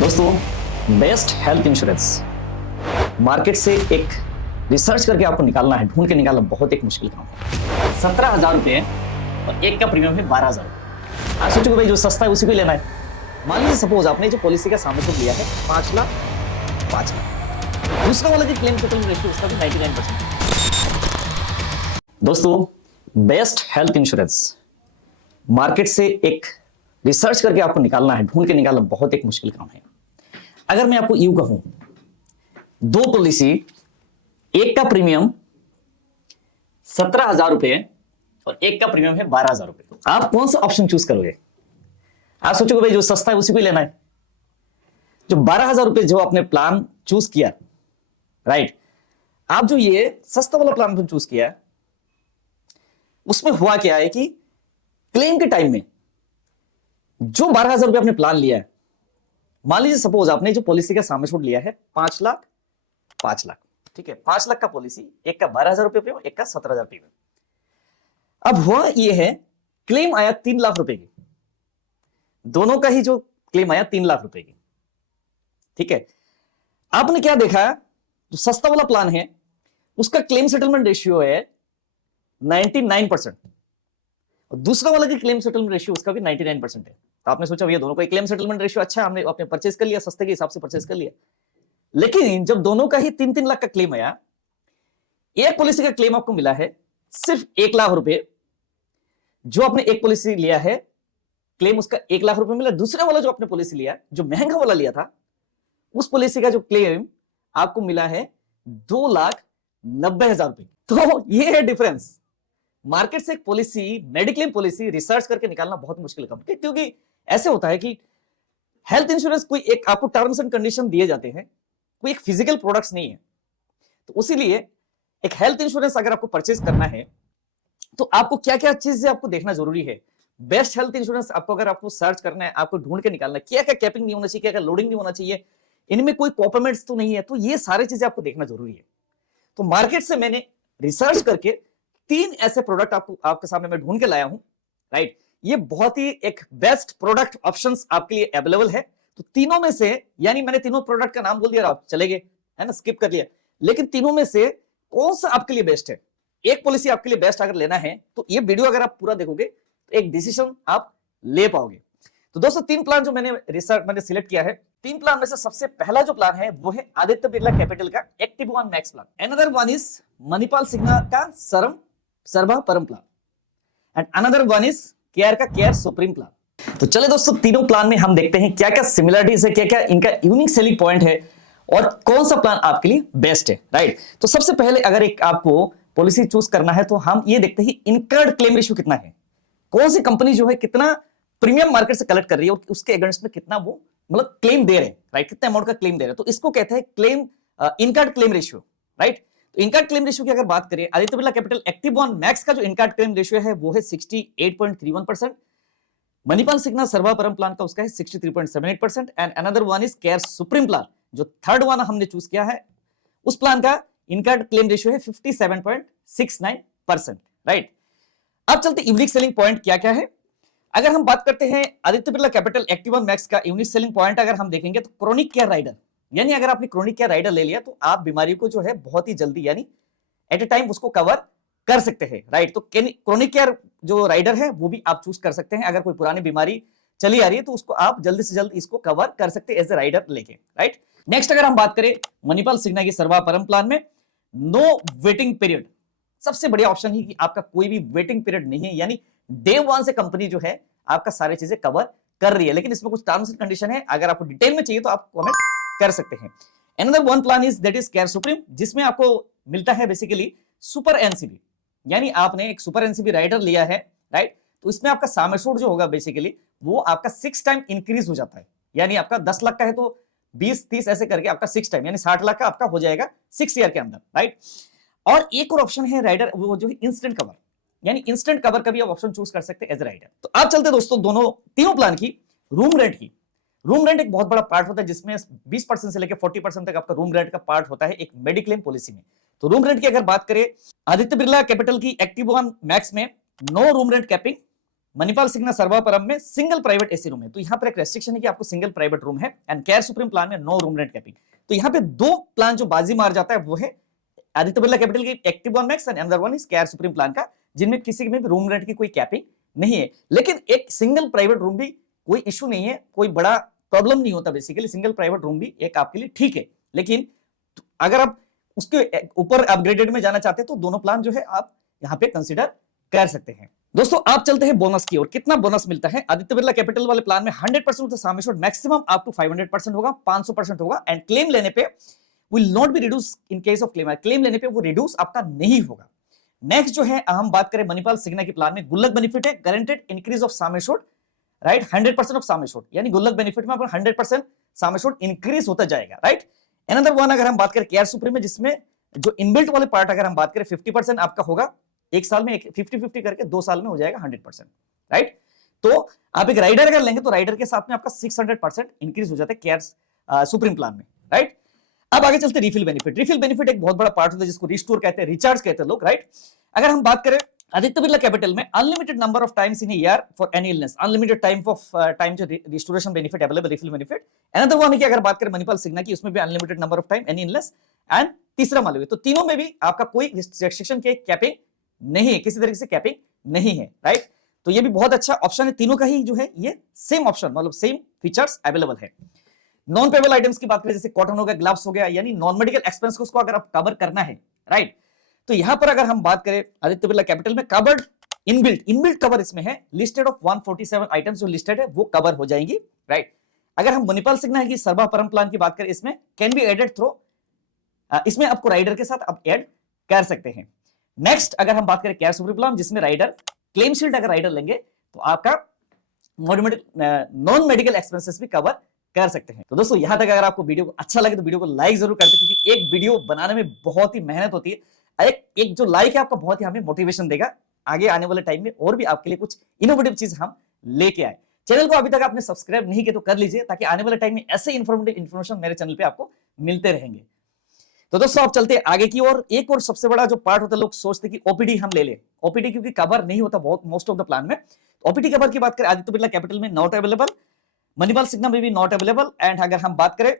दोस्तों, best health insurance market से एक रिसर्च करके आपको निकालना है, ढूंढ के निकालना बहुत एक मुश्किल काम है। 17,000 रुपए और एक का प्रीमियम है 12,000 रुपए। आप सोचोगे भाई जो सस्ता है उसी को ही लेना है। मान लीजिए सपोज आपने जो पॉलिसी का सामने लिया है 5 लाख 5 लाख, दूसरा वाला जो क्लेम सेटलमेंट रेशियो उसका भी 99%। दोस्तों, बेस्ट हेल्थ इंश्योरेंस मार्केट से एक रिसर्च करके आपको निकालना है, ढूंढ के निकालना बहुत एक मुश्किल काम है। अगर मैं आपको यूं कहूं, दो पॉलिसी, एक का प्रीमियम 17,000 रुपए और एक का प्रीमियम है 12,000 रुपए, तो आप कौन सा ऑप्शन चूज करोगे? आप सोचोगे भाई जो सस्ता है उसी को ही लेना है। जो 12,000 रुपए जो आपने प्लान चूज किया, राइट, आप जो ये सस्ता वाला प्लान चूज किया, उसमें हुआ क्या है कि क्लेम के टाइम में जो 12,000 रुपए आपने प्लान लिया है, मान लीजिए सपोज आपने जो पॉलिसी का सामने छूट लिया है 5 लाख 5 लाख, ठीक है, 5 लाख का पॉलिसी, एक का 12,000 रुपए प्रीमियम, एक का 17,000 प्रीमियम। अब हुआ ये है, क्लेम आया 3 लाख रुपए की, दोनों का ही जो क्लेम आया 3 लाख रुपए की, ठीक है। आपने क्या देखा, जो सस्ता वाला प्लान है उसका क्लेम सेटलमेंट रेशियो है 99% और दूसरा वाला की क्लेम सेटलमेंट रेशियो उसका भी 99% है। तो आपने सोचा भैया दोनों का क्लेम सेटलमेंट रेशियो अच्छा है, हमने अपने परचेज कर लिया, सस्ते के हिसाब से परचेज कर लिया। लेकिन जब दोनों का ही 3-3 लाख का क्लेम आया, एक पॉलिसी का क्लेम आपको मिला है सिर्फ 1 लाख रुपए, जो आपने एक पॉलिसी लिया है क्लेम उसका 1 लाख रुपए मिला। दूसरा वाला जो आपने पॉलिसी लिया, जो महंगा वाला लिया था, उस पॉलिसी का जो क्लेम आपको मिला है 2,90,000 रुपए। तो ये है डिफरेंस। मार्केट से एक पॉलिसी, मेडिक्लेम पॉलिसी रिसर्च करके निकालना बहुत मुश्किल काम है, क्योंकि ऐसे होता है कि हेल्थ इंश्योरेंस कोई एक आपको टर्म्स एंड कंडीशन दिए जाते हैं, कोई एक फिजिकल प्रोडक्ट्स नहीं है। तो उसीलिए एक हेल्थ इंश्योरेंस अगर आपको परचेज करना है तो आपको क्या क्या चीजें आपको देखना जरूरी है। बेस्ट हेल्थ इंश्योरेंस आपको अगर आपको सर्च करना है, आपको ढूंढ के निकालना है, क्या क्या कैपिंग नहीं होना चाहिए, क्या क्या लोडिंग नहीं होना चाहिए, इनमें कोई कॉम्प्रोमाइज तो नहीं है, तो ये सारी चीजें आपको देखना जरूरी है। तो मार्केट से मैंने रिसर्च करके 3 ऐसे प्रोडक्ट आपके सामने मैं ढूंढ के लाया हूं, राइट। ये बहुत ही एक बेस्ट प्रोडक्ट ऑप्शंस आपके लिए अवेलेबल है। तो तीनों में से, यानी मैंने तीनों प्रोडक्ट का नाम बोल दिया, आप चले गए, है ना, स्किप कर लिया, लेकिन तीनों में से कौन सा आपके लिए बेस्ट है, एक पॉलिसी आपके लिए बेस्ट अगर लेना है तो ये वीडियो अगर आप पूरा देखोगे तो एक डिसीजन आप ले पाओगे। तो दोस्तों, 3 प्लान जो मैंने सिलेक्ट किया है, 3 प्लान में से सबसे पहला जो प्लान है वो है आदित्य बिरला कैपिटल का active one max plan. Another one is Manipal Cigna का Sarvah Param plan and another one is care का केआर सुप्रीम प्लान। तो चले दोस्तों, तीनों प्लान में हम देखते हैं क्या क्या सिमिलरिटीज है, क्या क्या इनका यूनिक सेलिंग पॉइंट है और कौन सा प्लान आपके लिए बेस्ट है, राइट। तो सबसे पहले अगर एक आपको पॉलिसी चूज करना है तो हम ये देखते हैं इनकर्ड क्लेम रेशियो कितना है, कौन सी कंपनी जो है कितना प्रीमियम मार्केट से कलेक्ट कर रही है और उसके अगेंस्ट में कितना वो मतलब क्लेम दे रहे हैं, राइट, कितना अमाउंट का क्लेम दे रहे हैं। तो इसको कहते हैं claim incurred claim ratio, right. तो इनकर्ड क्लेम रेशियो की अगर बात करें, Aditya Birla capital active one max का जो इनकर्ड क्लेम रेशियो है वो है 68.31%। मणिपाल सिन्हा सर्वा परम प्लान का उसका है 63.78% and another one is care supreme plan, जो थर्ड वन हमने चूज किया है, उस प्लान का इनकर्ड क्लेम रेशियो है 57.69%, राइट। अब चलते यूनिक सेलिंग पॉइंट क्या क्या है। अगर हम बात करते हैं Aditya Birla capital active one max का यूनिक सेलिंग पॉइंट अगर हम देखेंगे तो क्रोनिक केयर राइडर, यानी अगर आपने क्रोनिक केयर राइडर ले लिया तो आप बीमारी को जो है बहुत ही जल्दी, यानी एट ए टाइम उसको कवर कर सकते हैं, राइट। तो क्रोनिक केयर जो राइडर है वो भी आप चूज कर सकते हैं। अगर कोई पुरानी बीमारी चली आ रही है तो उसको आप जल्दी से जल्द इसको कवर कर सकते हैं एज ए राइडर लेके, राइट। नेक्स्ट अगर हम बात करें मणिपाल सिन्हा की सर्वा परम प्लान में, नो वेटिंग पीरियड, सबसे बढ़िया ऑप्शन है कि आपका कोई भी वेटिंग पीरियड नहीं है, यानी डे 1 से कंपनी जो है आपका सारी चीजें कवर कर रही है। लेकिन इसमें कुछ टर्म्स एंड कंडीशन है, अगर आपको डिटेल में चाहिए तो आप कमेंट कर सकते हैं। Another one plan is that is care supreme, जिसमें आपको मिलता है बेसिकली सुपर एनसीबी, यानी आपने एक सुपर एनसीबी राइडर लिया है, राइट। तो इसमें आपका सम एश्योर्ड जो होगा बेसिकली वो आपका 6 टाइम इंक्रीज हो जाता है, यानी आपका 10 लाख का है तो 20-30 ऐसे करके आपका 6 टाइम यानी 60 लाख का आपका हो जाएगा 6 ईयर के अंदर, राइट। और एक और ऑप्शन है राइडर, वो जो है इंस्टेंट कवर, यानी इंस्टेंट कवर का भी आप ऑप्शन चूज कर सकते हैं एज ए राइडर। तो आप चलते दोस्तों तीनों प्लान की रूम रेंट की। रूम रेंट एक बहुत बड़ा पार्ट होता है जिसमें 20% से लेकर 40% तक आपका रूम रेंट का पार्ट होता है एक मेडिक्लेम पॉलिसी में। तो रूम रेंट की अगर बात करें, आदित्य बिरला कैपिटल की एक्टिव वन मैक्स में no room rent capping, Manipal cigna Sarvaparam में सिंगल प्राइवेट एसी रूम है, तो यहाँ पर एक रेस्ट्रिक्शन है कि आपको सिंगल प्राइवेट रूम है, एंड केयर सुप्रीम प्लान में नो रूम रेंट कैपिंग। तो यहाँ पे दो प्लान जो बाजी मार जाता है वो है आदित्य बिरला कैपिटल की active one max and another one is care supreme plan का, जिनमें किसी में भी रूम रेंट की कोई कैपिंग नहीं है। लेकिन एक सिंगल प्राइवेट रूम भी कोई इशू नहीं है, कोई बड़ा प्रॉब्लम नहीं होता, बेसिकली सिंगल प्राइवेट रूम भी एक आपके लिए ठीक है। लेकिन अगर आप उसके ऊपर अपग्रेडेड में जाना चाहते हैं तो दोनों प्लान जो है आप यहाँ पे कंसिडर कर सकते हैं। दोस्तों आप चलते हैं बोनस की ओर। कितना बोनस मिलता है? आदित्य बिरला कैपिटल वाले प्लान में 100% of the sum assured maximum up to 500% होगा, 500% होगा, एंड क्लेम लेने पे will not be reduce in case of claim. Claim लेने पे वो रिड्यूस आपका नहीं होगा। नेक्स्ट जो है हम बात करें मणिपाल सिग्ना के प्लान में, गुल्लक बेनिफिट है, guaranteed increase of sum assured, right, 100% of sum assured, यानी गुल्लक बेनिफिट में 100% सम एश्योर्ड इंक्रीज होता जाएगा, राइट। अनदर वन अगर हम बात करें केयर सुप्रीम में, जिसमें जो इनबिल्ट वाले पार्ट अगर हम बात करें 50% आपका होगा, एक साल में 50-50 करके 2 साल में हो जाएगा 100%, राइट। तो आप एक राइडर अगर लेंगे तो राइडर के साथ में आपका 600% इंक्रीज हो जाता है केयर सुप्रीम प्लान में, राइट। अब आगे चलते रिफिल बेनिफिट। रिफिल बेनिफिट एक बहुत बड़ा पार्ट होता है जिसको रिस्टोर कहते हैं, रिचार्ज कहते हैं लोग, राइट। अगर हम बात करें आदित्य बिरला कैपिटल में unlimited number of times in year for any illness, unlimited time जो restoration benefit available, refill benefit. Another one की अगर बात करें मणिपाल सिग्ना की, उसमें भी unlimited number of time any illness, and तीसरा मालूम है। तो तीनों में भी आपका कोई रिस्ट्रिक्शन के कैपिंग नहीं है, किसी तरीके से कैपिंग नहीं है, राइट। तो ये भी बहुत अच्छा ऑप्शन है, तीनों का ही जो है ये सेम ऑप्शन, मतलब सेम फीचर्स अवेलेबल है। नॉन पेबल आइटम्स की बात करें, जैसे कॉटन हो गया, ग्लव्स हो गया, यानी नॉन मेडिकल एक्सपेंस को अगर आप कवर करना है, राइट, तो यहां पर अगर हम बात करें आदित्य बिरला कैपिटल में कवर्ड इनबिल्ट कवर इसमें है, लिस्टेड ऑफ 147 आइटम्स जो लिस्टेड है वो कवर हो जाएंगी, राइट। अगर हम मणिपाल सिग्ना की सर्वापरम प्लान की बात करें, इसमें कैन बी एडेड थ्रू, इसमें आपको राइडर के साथ आप ऐड कर सकते हैं। नेक्स्ट अगर हम बात करें केयर सुप्रीम प्लान, जिसमें राइडर क्लेम शील्ड अगर राइडर लेंगे तो आपका नॉन मेडिकल एक्सपेंसेस भी कवर कर सकते हैं। तो दोस्तों यहां तक अगर आपको वीडियो अच्छा लगे तो वीडियो को लाइक जरूर करते, क्योंकि एक वीडियो बनाने में बहुत ही मेहनत होती है। एक जो लाइक है आपका बहुत ही हमें मोटिवेशन देगा आगे आने वाले टाइम में और भी आपके लिए कुछ इनोवेटिव चीज हम लेके आए। चैनल को अभी तक आपने सब्सक्राइब नहीं किया तो कर लीजिए, ताकि आने वाले टाइम में ऐसे इन्फॉर्मेटिव इन्फॉर्मेशन मेरे चैनल पे आपको मिलते रहेंगे। तो दोस्तों आप चलते हैं आगे की ओर। एक और सबसे बड़ा जो पार्ट होता है, लोग सोचते हैं कि ओपीडी हम ले ले, ओपीडी क्योंकि कवर नहीं होता बहुत मोस्ट ऑफ द प्लान में। ओपीडी कवर की बात करें आदित्य बिरला कैपिटल में नॉट अवेलेबल, मणिपाल सिग्ना में भी नॉट अवेलेबल, एंड अगर हम बात करें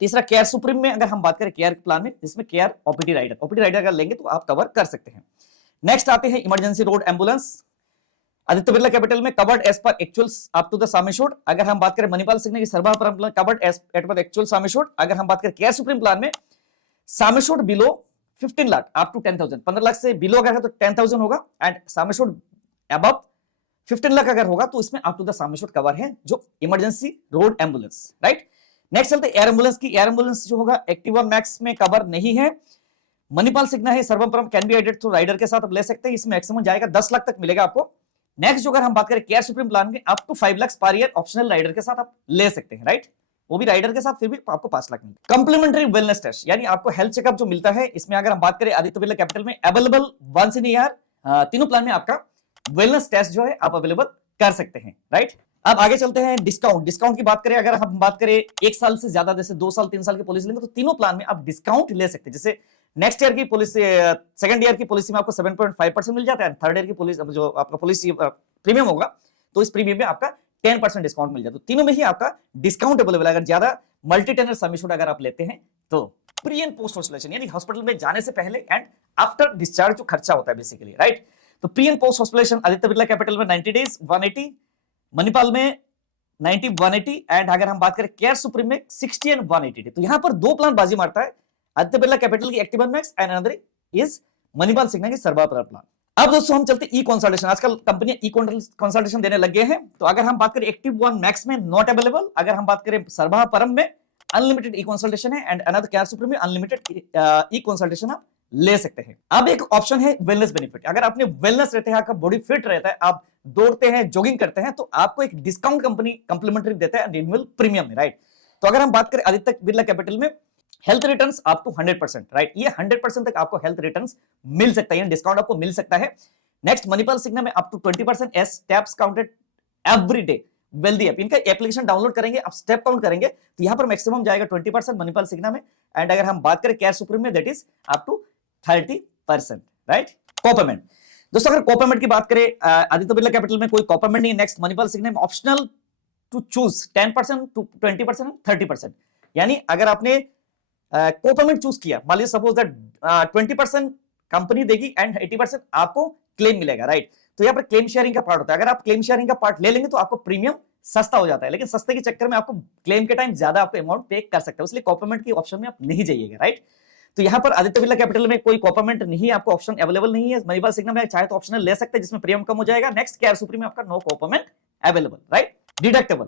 तीसरा केयर सुप्रीम में, अगर हम बात करें केयर प्लान में, जिसमें केयर ओपीडी राइडर अगर लेंगे तो आप कवर कर सकते हैं। नेक्स्ट आते हैं emergency road ambulance. Aditya Birla capital में covered as per actuals up to the sum assured. अगर हम बात करें मणिपाल सिग्ना की Sarvaparam plan covered as per actual sum assured. अगर हम बात करें केयर सुप्रीम प्लान में sum assured below 15 lakh up to 10,000, 15 lakh से बिलो अगर है तो 10,000 होगा, and sum assured above 15 lakh अगर होगा तो इसमें up to the sum assured cover है जो emergency road ambulance, right. Next चलते एयर एम्बुलेंस की। एयर एम्बुलेंस जो होगा एक्टिवा मैक्स में कवर नहीं है, मणिपाल सिग्ना है, Sarvaparam can be added through rider के साथ आप ले सकते हैं, इसमें मैक्सिमम जाएगा 10 लाख तक मिलेगा आपको। नेक्स्ट जो अगर हम बात करें केयर सुप्रीम प्लान में up to 5 lakh per year optional rider के साथ आप ले सकते हैं, राइट, वो भी राइडर के साथ, फिर भी आपको 5 लाख मिलता है। कंप्लीमेंट्री वेलनेस टेस्ट, यानी आपको हेल्थ चेकअप जो मिलता है, इसमें अगर हम बात करें आदित्य बिरला कैपिटल में अवेलेबल वंस इन ईयर, तीनों प्लान में आपका वेलनेस टेस्ट जो है आप अवेलेबल कर सकते हैं, राइट। अब आगे चलते हैं डिस्काउंट की बात करें। अगर हम बात करें 1 साल से ज्यादा, जैसे 2 साल 3 साल की पॉलिसी लेंगे तो तीनों प्लान में आप डिस्काउंट ले सकते हैं। जैसे नेक्स्ट ईयर की पॉलिसी, सेकंड ईयर की पॉलिसी में आपको 7.5% मिल जाता है, थर्ड ईयर की पॉलिसी जो आपका पॉलिसी प्रीमियम होगा तो इस प्रीमियम में आपका 10% डिस्काउंट मिल जाता है। तो तीनों में ही आपका डिस्काउंट अवेलेबल है अगर ज्यादा मल्टी टेनर सम एश्योर्ड अगर आप लेते हैं तो। प्री एंड पोस्ट हॉस्पिटलाइजेशन, यानी हॉस्पिटल में जाने से पहले एंड आफ्टर डिस्चार्ज जो खर्चा होता है बेसिकली, राइट। तो pre and post hospitalisation Aditya Birla capital में 90 डेज 180, मणिपाल में 90 180, एंड अगर हम बात करें केयर सुप्रीम में 60 एंड 180 डे। तो यहां पर दो प्लान बाजी मारता है, आदित्य बिरला कैपिटल की active max and another is Manipal cigna की सर्वापरम प्लान। अब दोस्तों हम चलते ई कंसल्टेशन। आजकल कंपनियां ई कंसल्टेशन देने लग गए हैं। तो अगर हम बात करें एक्टिव वन मैक्स में नॉट अवेलेबल, अगर हम बात करें सर्वापरम में अनलिमिटेड ई कंसल्टेशन है, एंड अनदर केयर सुप्रीम में अनलिमिटेड ई कंसल्टेशन आप ले सकते हैं। अब एक ऑप्शन है वेलनेस बेनिफिट। अगर आपने वेलनेस रहते हैं, आपका बॉडी फिट रहता है, आप दौड़ते हैं, जॉगिंग करते हैं, तो आपको एक डिस्काउंट कंपनी कंप्लीमेंट्री देता है रिन्यूअल प्रीमियम में, राइट। तो अगर हम बात करें आदित्य बिरला कैपिटल में health returns up to 100%, right, ये 100% तक आपको हेल्थ रिटर्न्स मिल सकता है, डिस्काउंट आपको मिल सकता है। नेक्स्ट मणिपाल सिग्ना में up to 20% as steps counted every day. Wealthy app, इनका एप्लीकेशन डाउनलोड करेंगे, आप स्टेप काउंट करेंगे तो यहां पर मैक्सिमम जाएगा 20% मणिपाल सिग्ना में, एंड अगर हम बात करें केयर सुप्रीम में that is up to 30%, right. Copayment दोस्तों अगर कोपेमेंट की बात करें, आदित्य बिरला कैपिटल में कोई कोपेमेंट नहीं है। नेक्स्ट मणिपाल सिग्मा में ऑप्शनल टू चूज 10% टू 20% 30%, यानी अगर आपने कोपेमेंट चूज किया, मान लीजिए सपोज दैट 20% कंपनी देगी एंड 80% आपको क्लेम मिलेगा, राइट। तो यहाँ पर क्लेम शेयरिंग का पार्ट होता है। अगर आप क्लेम शेयरिंग का पार्ट ले लेंगे तो आपको प्रीमियम सस्ता हो जाता है, लेकिन सस्ते के चक्कर में आपको क्लेम के टाइम ज्यादा आपको अमाउंट पे कर सकते हो, इसलिए कोपेमेंट की ऑप्शन में आप नहीं जाइएगा, राइट। तो यहाँ पर आदित्य बिरला कैपिटल में कोई कोपेमेंट नहीं है, आपको ऑप्शन अवेलेबल नहीं है। मणिपाल सिग्मा में चाहे तो ऑप्शनल ले सकते हैं जिसमें प्रीमियम कम हो जाएगा। नेक्स्ट केआर सुप्रीम में आपका no copayment available, right. Deductible,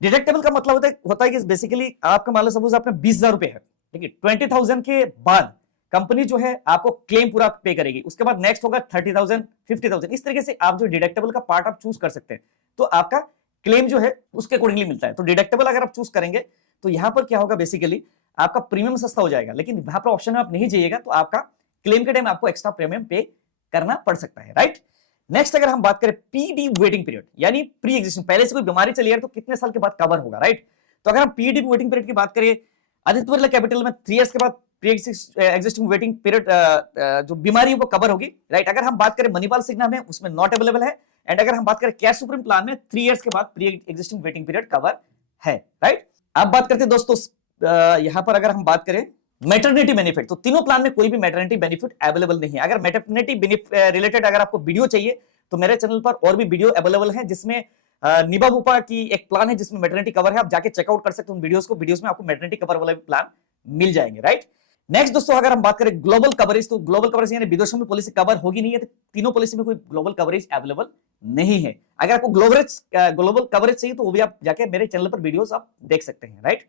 deductible का मतलब होता है कि बेसिकली आपका मान लो सपोज आपने 20,000 रुपए है, ठीक है, 20,000 के बाद कंपनी जो है आपको क्लेम पूरा पे करेगी। उसके बाद नेक्स्ट होगा 30,000, 50,000, इस तरीके से आप जो डिडक्टेबल का पार्ट आप चूज कर सकते हैं, तो आपका क्लेम जो है उसके अकॉर्डिंगली मिलता है। तो डिडक्टेबल अगर आप चूज करेंगे तो यहां पर क्या होगा, बेसिकली आपका प्रीमियम सस्ता हो जाएगा, लेकिन वहां पर ऑप्शन में आप नहीं जाइएगा तो आपका क्लेम के टाइम आपको एक्स्ट्रा प्रीमियम पे करना पड़ सकता है, राइट। नेक्स्ट अगर हम बात करें पीडी वेटिंग पीरियड, यानी प्री एग्जिस्टिंग, पहले से कोई बीमारी चली है तो कितने साल के बाद कवर होगा, राइट। तो अगर हम पीडी वेटिंग पीरियड की बात करें, आदित्य बिरला कैपिटल में 3 इयर्स के बाद प्री एग्जिस्टिंग वेटिंग पीरियड जो बीमारी है वो कवर होगी, राइट। अगर हम बात करें मणिपाल सिग्मा में उसमें नॉट अवेलेबल है, एंड अगर हम बात करें कैश सुप्रीम प्लान में 3 इयर्स के बाद pre existing waiting period cover है, राइट। अब बात करते हैं दोस्तों यहां पर अगर हम बात करें मैटरनिटी बेनिफिट, तो तीनों प्लान में कोई भी मैटरनिटी बेनिफिट अवेलेबल नहीं है। अगर मैटरनिटी रिलेटेड अगर आपको वीडियो चाहिए तो मेरे चैनल पर और भी वीडियो अवेलेबल है, जिसमें निबा बुपा की एक प्लान है जिसमें मैटरनिटी कवर है, आप जाके चेकआउट कर सकते हो उन वीडियोस को। वीडियोस में आपको मैटरनिटी कवर वाले प्लान मिल जाएंगे, राइट। नेक्स्ट दोस्तों अगर हम बात करें ग्लोबल कवरेज, तो ग्लोबल कवरेज यानी विदेशों में पॉलिसी कवर होगी नहीं है, तो तीनों पॉलिसी में कोई ग्लोबल कवरेज अवेलेबल नहीं है। अगर आपको ग्लोबल कवरेज चाहिए तो वो भी आप जाके मेरे चैनल पर वीडियोस आप देख सकते हैं, राइट।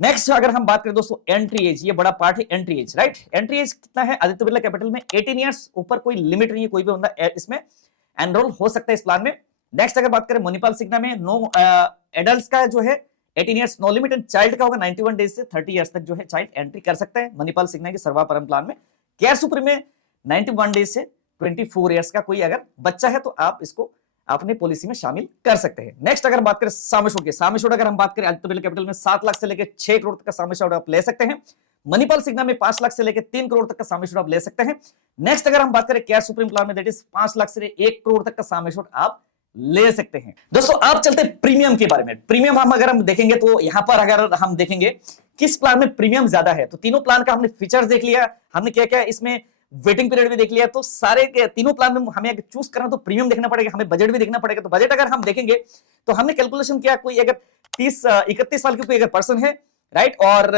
नेक्स्ट अगर हम बात करें दोस्तों एंट्री एज, ये बड़ा पार्ट है entry age, right. Entry age कितना है आदित्य बिरला कैपिटल में 18 इयर्स, ऊपर कोई लिमिट नहीं है, कोई भी बंदा इसमें एनरोल हो सकता है इस प्लान में। नेक्स्ट अगर बात करें मणिपाल सिग्मा में नो एडल्ट्स का जो है 18 years no limit, and child का होगा 91 डेज से 30 इयर्स तक जो है चाइल्ड एंट्री कर सकते हैं मणिपाल सिग्मा के सर्वापरम प्लान में। केयर सुप्रीम में 91 डेज से 24 इयर्स का कोई अगर बच्चा है तो आप इसको अपने पॉलिसी में शामिल कर सकते हैं। नेक्स्ट अगर बात करें सामेशोड की, सामेशोड अगर हम बात करें आदित्य बिरला कैपिटल में 7 लाख से लेकर 6 करोड़ तक का सामेशोड आप ले सकते हैं। मणिपाल सिग्मा में 5 लाख से लेकर 3 करोड़ तक का सामेशोड आप ले सकते हैं। नेक्स्ट अगर हम बात करें केयर सुप्रीम प्लान में दैट इज 5 लाख से 1 करोड़ तक का सामेशोड आप ले सकते हैं। दोस्तों आप चलते हैं प्रीमियम के बारे में। प्रीमियम अगर हम देखेंगे तो यहां पर अगर हम देखेंगे किस प्लान में प्रीमियम ज्यादा है, तो तीनों प्लान का हमने फीचर्स देख लिया, हमने क्या क्या इसमें वेटिंग पीरियड भी देख लिया, तो सारे के तीनों प्लान में हमें अगर चूज करना तो प्रीमियम देखना पड़ेगा, हमें बजट भी देखना पड़ेगा। तो बजट अगर हम देखेंगे तो हमने कैलकुलेशन किया, कोई अगर 31 साल की कोई अगर पर्सन है, राइट, और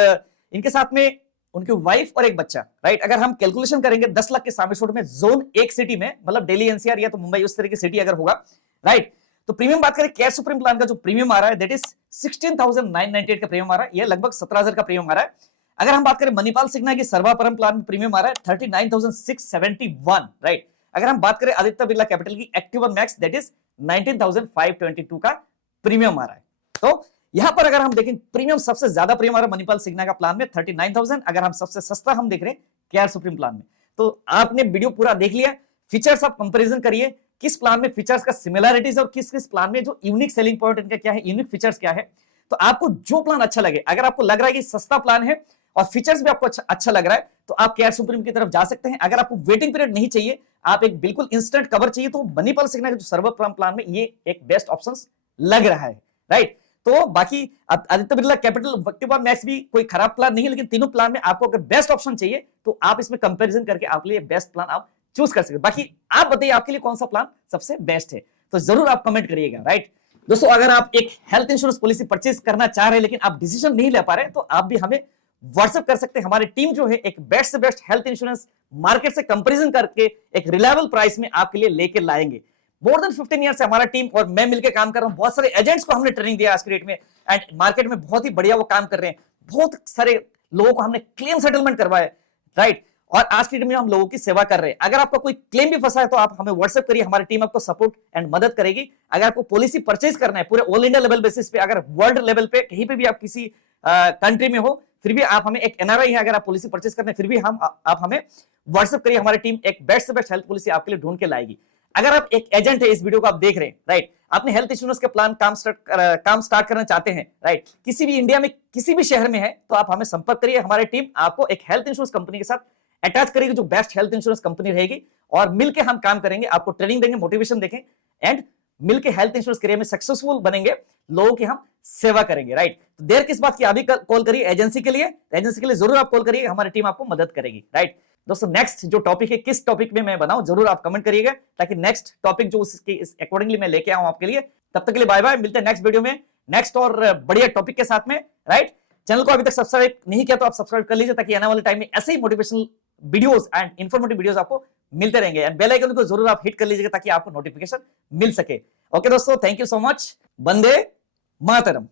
इनके साथ में उनकी वाइफ और एक बच्चा, राइट, अगर हम कैलकुलेशन करेंगे 10 लाख के सामेशोड में जोन एक सिटी में, मतलब दिल्ली एनसीआर या तो मुंबई उस तरह की सिटी अगर होगा, राइट, तो प्रीमियम बात करें केयर सुप्रीम प्लान का जो प्रीमियम आ रहा है दैट इज 16,998 का प्रीमियम आ रहा है, ये लगभग 17,000 का प्रीमियम आ रहा है। अगर हम बात करें मणिपाल सिग्मा की सर्वापरम प्लान में प्रीमियम आ रहा है 39,671, राइट। अगर हम बात करें आदित्य बिरला कैपिटल की एक्टिव और मैक्स दैट इज 19,522 का प्रीमियम आ रहा है। तो यहां पर अगर हम देखें प्रीमियम सबसे ज्यादा प्रीमियम आ रहा है मणिपाल सिग्मा का प्लान में 39,000, अगर हम सबसे सस्ता हम देख रहे हैं केयर सुप्रीम प्लान में। तो आपने वीडियो पूरा देख लिया, फीचर्स आप कंपैरिजन करिए किस प्लान में फीचर्स का सिमिलरिटीज और किस किस प्लान में जो यूनिक सेलिंग पॉइंट इनका क्या है, यूनिक फीचर्स क्या है। तो आपको जो प्लान अच्छा लगे, अगर आपको लग रहा है कि सस्ता प्लान है और फीचर्स भी आपको अच्छा लग रहा है तो आप केयर सुप्रीम की तरफ जा सकते हैं। अगर आपको वेटिंग पीरियड नहीं चाहिए, आप एक बिल्कुल इंस्टेंट कवर चाहिए, तो मणिपाल सिग्मा के जो सर्वोत्तम प्लान में ये एक बेस्ट ऑप्शन लग रहा है, राइट। तो बाकी आदित्य बिरला कैपिटल एक्टिव और मैक्स भी कोई खराब प्लान नहीं है, लेकिन तीनों प्लान में आपको अगर बेस्ट ऑप्शन चाहिए तो आप इसमें कंपैरिजन करके आपके लिए बेस्ट प्लान आप चूज कर सकते हैं। बाकी आप बताइए आपके लिए कौन सा प्लान सबसे बेस्ट है, तो जरूर आप कमेंट करिएगा, राइट। दोस्तों अगर आप एक हेल्थ इंश्योरेंस पॉलिसी परचेज करना चाह रहे हैं लेकिन आप डिसीजन नहीं ले पा रहे, तो आप भी हमें व्हाट्सएप कर सकते हैं। हमारी टीम जो है एक बेस्ट से बेस्ट हेल्थ इंश्योरेंस मार्केट से कंपैरिजन करके एक रिलायबल प्राइस में आपके लिए लेकर लाएंगे। मोर देन 15 ईयर से हमारा टीम और मैं मिलकर काम कर रहा हूं, बहुत सारे एजेंट्स को हमने ट्रेनिंग दिया आज के डेट में, एंड मार्केट में बहुत ही बढ़िया वो काम कर रहे हैं। बहुत सारे लोगों को हमने क्लेम सेटलमेंट करवाया, राइट, और आज की डेट में हम लोगों की सेवा कर रहे हैं। अगर आपका कोई क्लेम भी फंसा है तो आप हमें व्हाट्सएप करिए, हमारी टीम आपको सपोर्ट एंड मदद करेगी। अगर आपको पॉलिसी परचेज करना है पूरे ऑल इंडिया लेवल बेसिस पे, अगर वर्ल्ड लेवल पे कहीं पे भी आप किसी कंट्री में हो, फिर भी आप हमें, एक एनआरआई है, अगर आप पॉलिसी परचेज करना है फिर भी आप हमें व्हाट्सएप करिए, हमारी टीम एक बेस्ट से बेस्ट हेल्थ पॉलिसी आपके लिए ढूंढ के लाएगी। अगर आप एक एजेंट है, इस वीडियो को आप देख रहे हैं, राइट, आपने हेल्थ इंश्योरेंस के प्लान काम स्टार्ट करना चाहते हैं, राइट, किसी भी इंडिया में किसी भी शहर में है, तो आप हमें संपर्क करिए। हमारी टीम आपको एक हेल्थ इंश्योरेंस कंपनी के साथ अटैच करेगी जो बेस्ट हेल्थ इंश्योरेंस कंपनी रहेगी, और मिलके हम काम करेंगे, आपको ट्रेनिंग देंगे, मोटिवेशन देंगे, एंड मिलके हेल्थ इंश्योरेंस करियर में सक्सेसफुल बनेंगे, लोगों की हम सेवा करेंगे, राइट। तो देर किस बात की, अभी कॉल करिए एजेंसी के लिए, एजेंसी के लिए जरूर आप कॉल करिए, हमारी टीम आपको मदद करेगी, राइट। दोस्तों नेक्स्ट जो टॉपिक है, किस टॉपिक में मैं बनाऊं, जरूर आप कमेंट करिएगा, ताकि नेक्स्ट टॉपिक जो उसके अकॉर्डिंगली मैं लेके आऊं आपके लिए। तब तक के लिए बाय बाय, मिलते हैं नेक्स्ट वीडियो में नेक्स्ट और बढ़िया टॉपिक के साथ में, राइट। चैनल को अभी तक सब्सक्राइब नहीं किया तो आप सब्सक्राइब कर लीजिए, ताकि आने वाले टाइम में ऐसे ही motivational videos and informative videos आपको मिलते रहेंगे, एंड बेल आइकन को जरूर आप हिट कर लीजिएगा, ताकि आपको नोटिफिकेशन मिल सके। ओके दोस्तों, thank you so much, Vande Mataram.